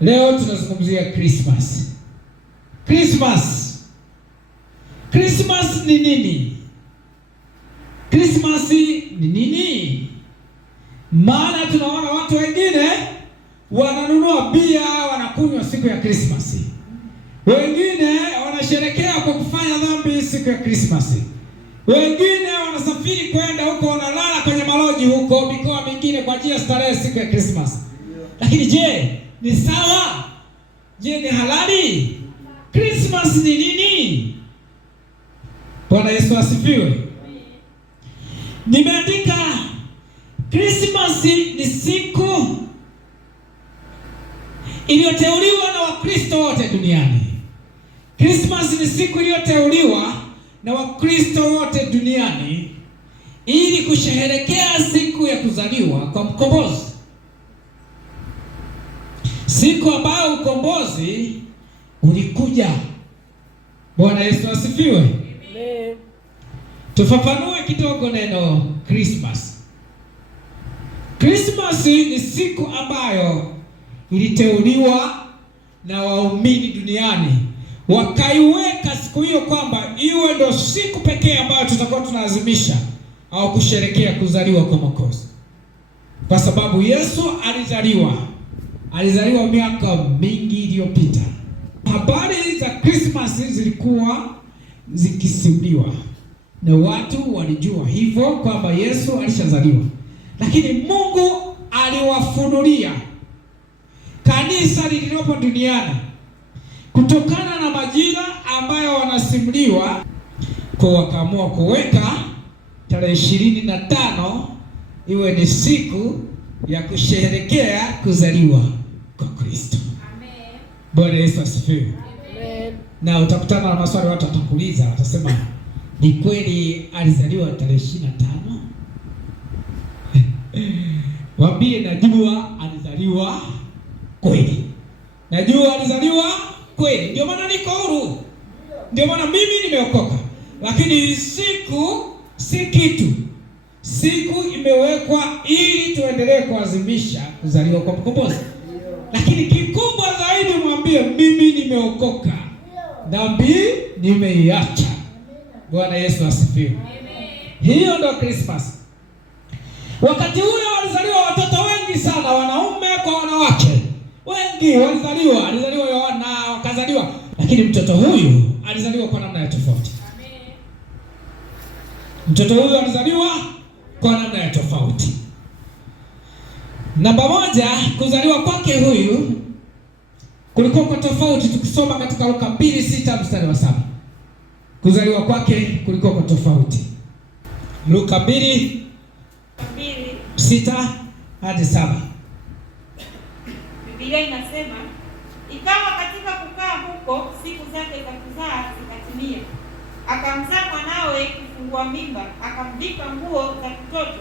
Leo tunazungumzia Christmas. Christmas ni nini? Christmas ni nini? Maana tunaona watu wengine wananunua bia, wanakunywa siku ya Christmas. Wengine wanasherekea kwa kufanya dhambi siku ya Christmas. Wengine wanasafiri kwenda huko, wanalala kwenye maloji huko mikoa mingine kwa ajili ya starehe siku ya Christmas. Lakini je, ni sawa? Je, ni halali? Christmas ni nini? Bwana Yesu asifiwe. Nimeandika Christmas ni siku iliyoteuliwa na Wakristo wote duniani. Christmas ni siku iliyoteuliwa na Wakristo wote duniani ili kusherehekea siku ya kuzaliwa kwa mkombozi. Siku ambayo ukombozi ulikuja. Bwana Yesu asifiwe. Amen. Tufafanue kidogo neno Christmas. Christmas ni siku ambayo iliteuliwa na waumini duniani, wakaiweka siku hiyo kwamba iwe ndio siku pekee ambayo tutakuwa tunaadhimisha au kusherehekea kuzaliwa kwa Mwokozi. Kwa sababu Yesu alizaliwa miaka mingi iliyopita. Habari za Christmas zilikuwa zikisimuliwa na watu walijua hivyo kwamba Yesu alishazaliwa, lakini Mungu aliwafunulia kanisa lililopo duniani kutokana na majira ambayo wanasimuliwa, kwa wakaamua kuweka tarehe 25 iwe ni siku ya kusherehekea kuzaliwa kwa Kristo. Amen. Bwana Yesu asifiwe. Amen. Na utakutana na maswali, watu watakuuliza, watasema ni kweli alizaliwa tarehe 25? Waambie najua alizaliwa kweli. Najua alizaliwa kweli. Ndio maana niko huru. Ndio maana mimi nimeokoka. Lakini siku si kitu. Siku imewekwa ili tuendelee kuadhimisha kuzaliwa kwa mkombozi. Lakini kikubwa zaidi mwambie mimi nimeokoka. Dhambi nimeiacha. Bwana Yesu asifiwe. Hiyo ndio Christmas. Wakati ule walizaliwa watoto wengi sana, wanaume kwa wanawake. Wengi alizaliwa Yohana wakazaliwa. Lakini mtoto huyu alizaliwa kwa namna ya tofauti. Mtoto huyu alizaliwa kwa namna ya tofauti. Namba moja, kuzaliwa kwake huyu kulikuwa kwa tofauti. Tukisoma katika Luka 2:6 mstari wa 7. Kuzaliwa kwake kulikuwa kwa tofauti. Luka 2:6 hadi 7. Biblia inasema, ikawa katika kukaa huko siku zake za kuzaa zikatimia, akamzaa mwanawe kifungua mimba, akamvika nguo za kitoto,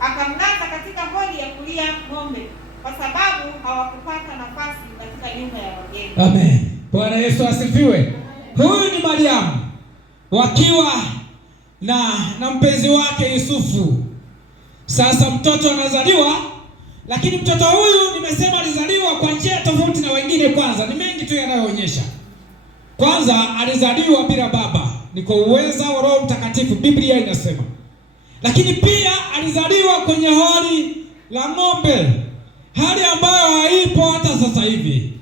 akamlaza katika hori ya kulia ng'ombe, kwa sababu hawakupata nafasi katika nyumba ya wageni. Amen. Bwana Yesu asifiwe. Huyu ni Mariamu wakiwa na mpenzi wake Yusufu. Sasa mtoto anazaliwa, lakini mtoto huyu nimesema alizaliwa kwa njia tofauti na wengine. Kwanza ni mengi tu yanayoonyesha. Kwanza alizaliwa bila baba, ni kwa uweza wa Roho Mtakatifu, Biblia inasema. Lakini pia alizaliwa kwenye hori la ng'ombe, hali ambayo haipo hata sasa hivi.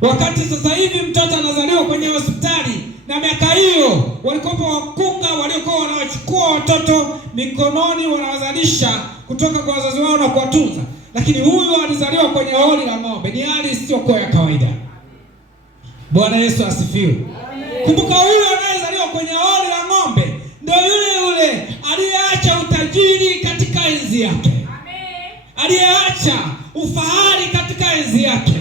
Wakati sasa hivi mtoto anazaliwa kwenye hospitali, na miaka hiyo walikuwa wakunga waliokuwa wanawachukua watoto mikononi, wanawazalisha kutoka kwa wazazi wao na kuwatunza. Lakini huyu alizaliwa kwenye hori la ng'ombe, ni hali isiyokuwa ya kawaida. Bwana Yesu asifiwe. Kumbuka huyu anayezaliwa kwenye hori la ng'ombe ndio yule aliyeacha utajiri katika enzi yake. Aliyeacha ufahari katika enzi yake.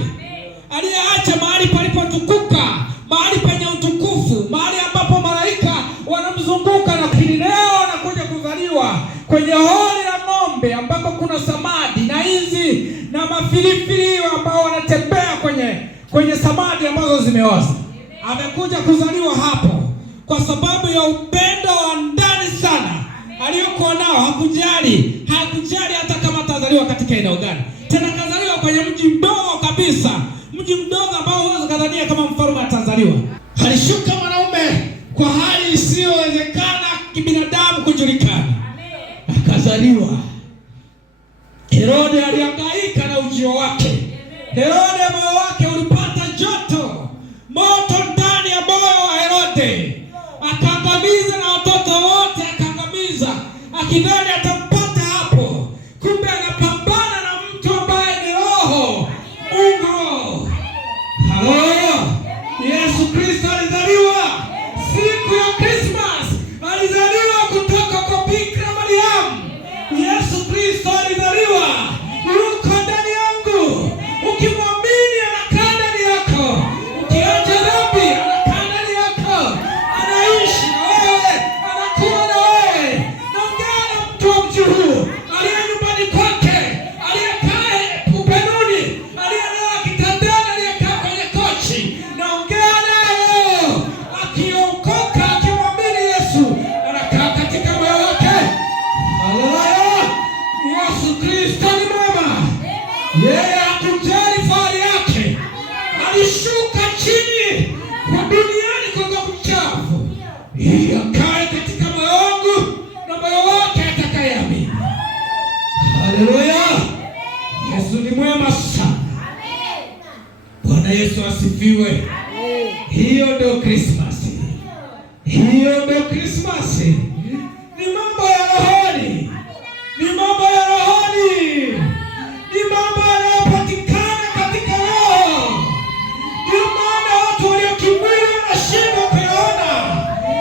Aliyeacha mahali palipotukuka, mahali penye utukufu, mahali ambapo malaika wanamzunguka, na leo anakuja kuzaliwa kwenye hori la ng'ombe ambako kuna samadi na inzi na mafilifili ambao wanatembea kwenye samadi ambazo zimeoza. Amekuja kuzaliwa hapo kwa sababu ya upendo wa ndani sana aliyokuwa nao. Hakujali hata kama atazaliwa katika eneo gani. Tena kazaliwa kwenye mji mdogo kabisa, mji mdogo ambao huwezi kadhania kama mfalme atazaliwa. Alishuka mwanaume kwa hali isiyowezekana kibinadamu kujulikana, akazaliwa. Herode alihangaika na ujio wake. Herode moyo wake ulipata joto, moto ndani ya moyo wa Herode. Akaangamiza na watoto wote akaangamiza, akidhani atampata hapo. Kumbe anapambana na mtu ambaye ni roho Mungu. Haleluya! Yesu Kristo alizaliwa siku ya Christmas. Alizaliwa kutoka kwa Bikira Mariamu. Yesu Kristo alizaliwa, yuko ndani yangu. Ukimwamini anakaa ndani yako, ukiacha dhambi anakaa ndani yako, anaishi na wewe, anakuwa na wewe. Naongea na mtu wa mji huu aliye nyumbani kwake, aliyekaa upenuni, aliyelala kitandani, aliyekaa kwenye kochi. Naongea naye leo, akiokoka, akimwamini Yesu, anakaa katika moyo wake. Haleluya! Yesu Kristo ni mwema. Yeye hakujali fahari yake, alishuka chini kwa duniani kwa mchafu, ili akae katika moyo wangu na moyo wake atakayeamini. Haleluya! Yesu ni mwema sana. Bwana Yesu asifiwe. Hiyo ndio Krismasi. Hiyo ndio Krismasi. Ni mambo ya rohoni. Ni mambo ya rohoni. Ni mambo yanayopatikana katika roho. Ndio maana watu walio kimwili wanashindwa kuyaona.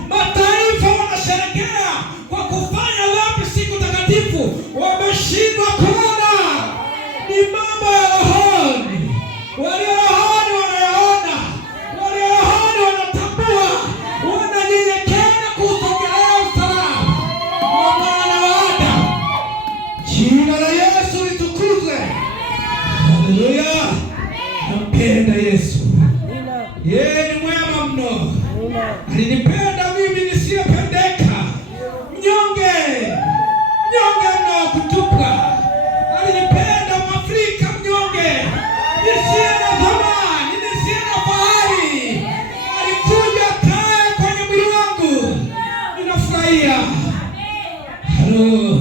Mataifa wanasherehekea kwa kufanya dhambi siku takatifu, wameshindwa kuona. Ni mambo ya rohoni. Walio rohoni wanayaona. Walio rohoni wanatambua. Wananyenyekea na kusogelea msalaba wa mwana wa Adamu. Jina la Yesu litukuzwe. Haleluya! Nampenda Yesu. Yeye ni mwema mno. Alinipenda mimi nisiyependeka, mnyonge mno kutupwa. Alinipenda Mwafrika mnyonge, nisiye na thamani, nisiye na fahari. Alikuja kae kwenye mwili wangu. Ninafurahia. Halo!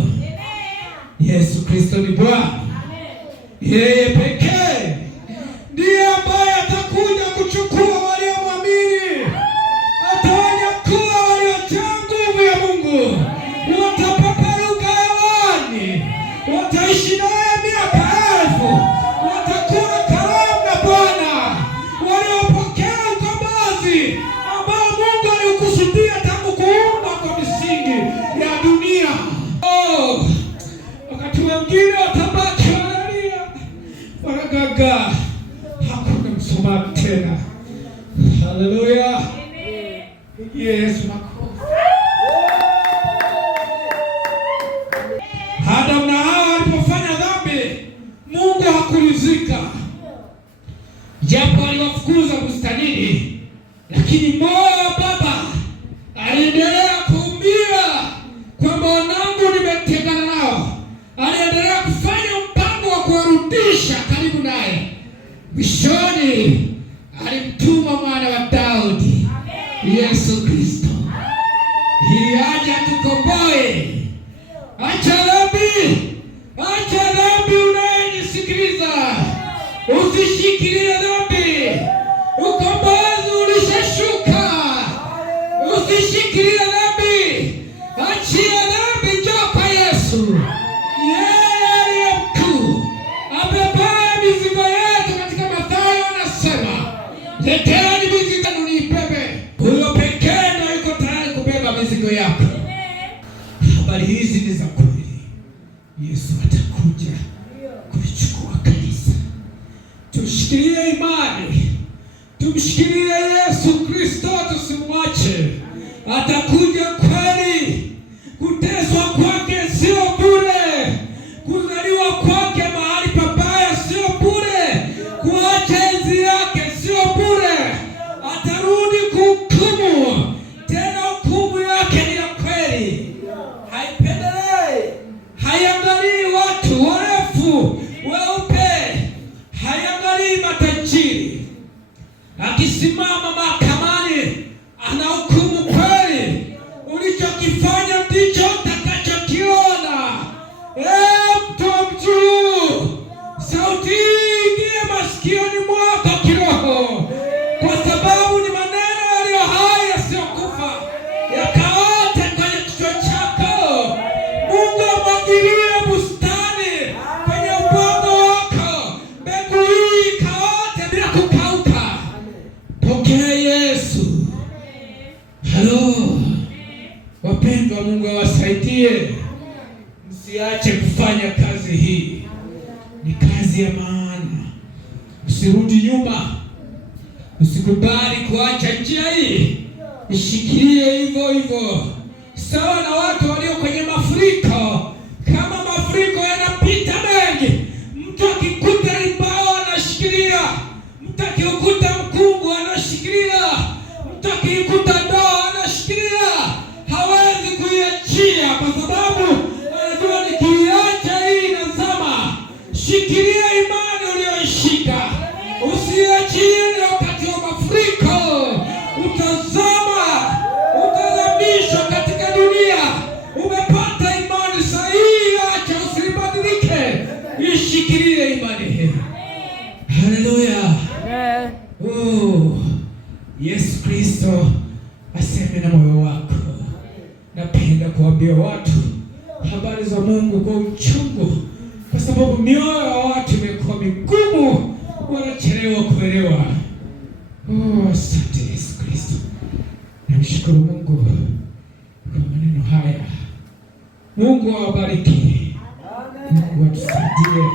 Yesu Kristo ni Bwana. Yeye pekee ndiye ambaye atakuja kuchukua waliomwamini, atawanyakua waliojaa nguvu ya Mungu. Watapeperuka hewani, wataishi naye miaka elfu, watakuwa karamu na Bwana, waliopokea ukombozi ambao Mungu alikusudia tangu kuumba kwa misingi ya dunia. Wakati wengine watabaki wanalia, wanagaga, hakuna msamaha tena. Haleluya! Yesu makofi. Adamu na Hawa walipofanya dhambi, Mungu hakuridhika. Japo aliwafukuza bustanini, lakini moyo wa Baba aliendelea kuumia kwamba wanangu nimetengana nao. Aliendelea kufanya mpango wa kuwarudisha karibu naye. Mwishoni alimtuma mwana wa Daudi, Yesu Kristo, ili aje atukomboe. Acha dhambi, acha dhambi. Unayenisikiliza, usishikilie dhambi. Ukombozi ulishashuka. Usishikilie dhambi, achia dhambi, njoo kwa Yesu. Yeye aliye mkuu, abebaye mizigo yetu. Katika Mathayo anasema, leteni mizigo yenu niibebe. Huyo pekee ndio yuko tayari kubeba mizigo yako. Habari hizi ni za kweli. Yesu atakuja kuichukua kanisa. Tushikilie imani, tumshikilie Yesu Kristo, tusimwache. Atakuja kweli. Kuteswa kwake sio bure, kuzaliwa kwake mahali pabaya sio bure, kuacha enzi yake sio bure. Atarudi kuhukumu, tena hukumu yake ni ya kweli. Haipendelei, haiangalii watu warefu, weupe, siri, akisimama mahakamani anahukumu kweli. Ulichokifanya ndicho utakachokiona. Mtu wa mjuu, sauti ingie masikioni mwako kiroho, kwa sababu ni maneno yaliyo hai yasiyokufa yakaote kwenye kichwa chako. Mungu amwagilie bustani kwenye ubongo wako, mbegu hii ikaote bila kukauka. Pokea Yesu. Halo wapendwa, Mungu awasaidie. Msiache kufanya kazi hii, ni kazi ya maana. Usirudi nyuma, usikubali kuacha njia hii, ishikilie hivyo hivyo, sawa na watu walio kwenye mafuriko. Kama mafuriko yanapita mengi, mtu akikuta limbao anashikilia, mtu akikuta mkungu anashikilia, mtu akikuta ndoo anashikilia, hawezi kuiachia kwa sababu anajua nikiacha hii inazama. Shikilia imani uliyoishika, usiachie. Ni wakati wa mafuriko, utazama, utazamishwa katika dunia. Umepata imani sahihi, acha, usibadilike, ishikilie imani hii. Haleluya. Yesu Kristo aseme na moyo wako. Napenda kuambia watu habari za Mungu kwa uchungu, kwa sababu mioyo ya watu imekuwa migumu, wanachelewa kuelewa. Asante Yesu Kristo. Namshukuru Mungu kwa maneno haya. Mungu awabariki.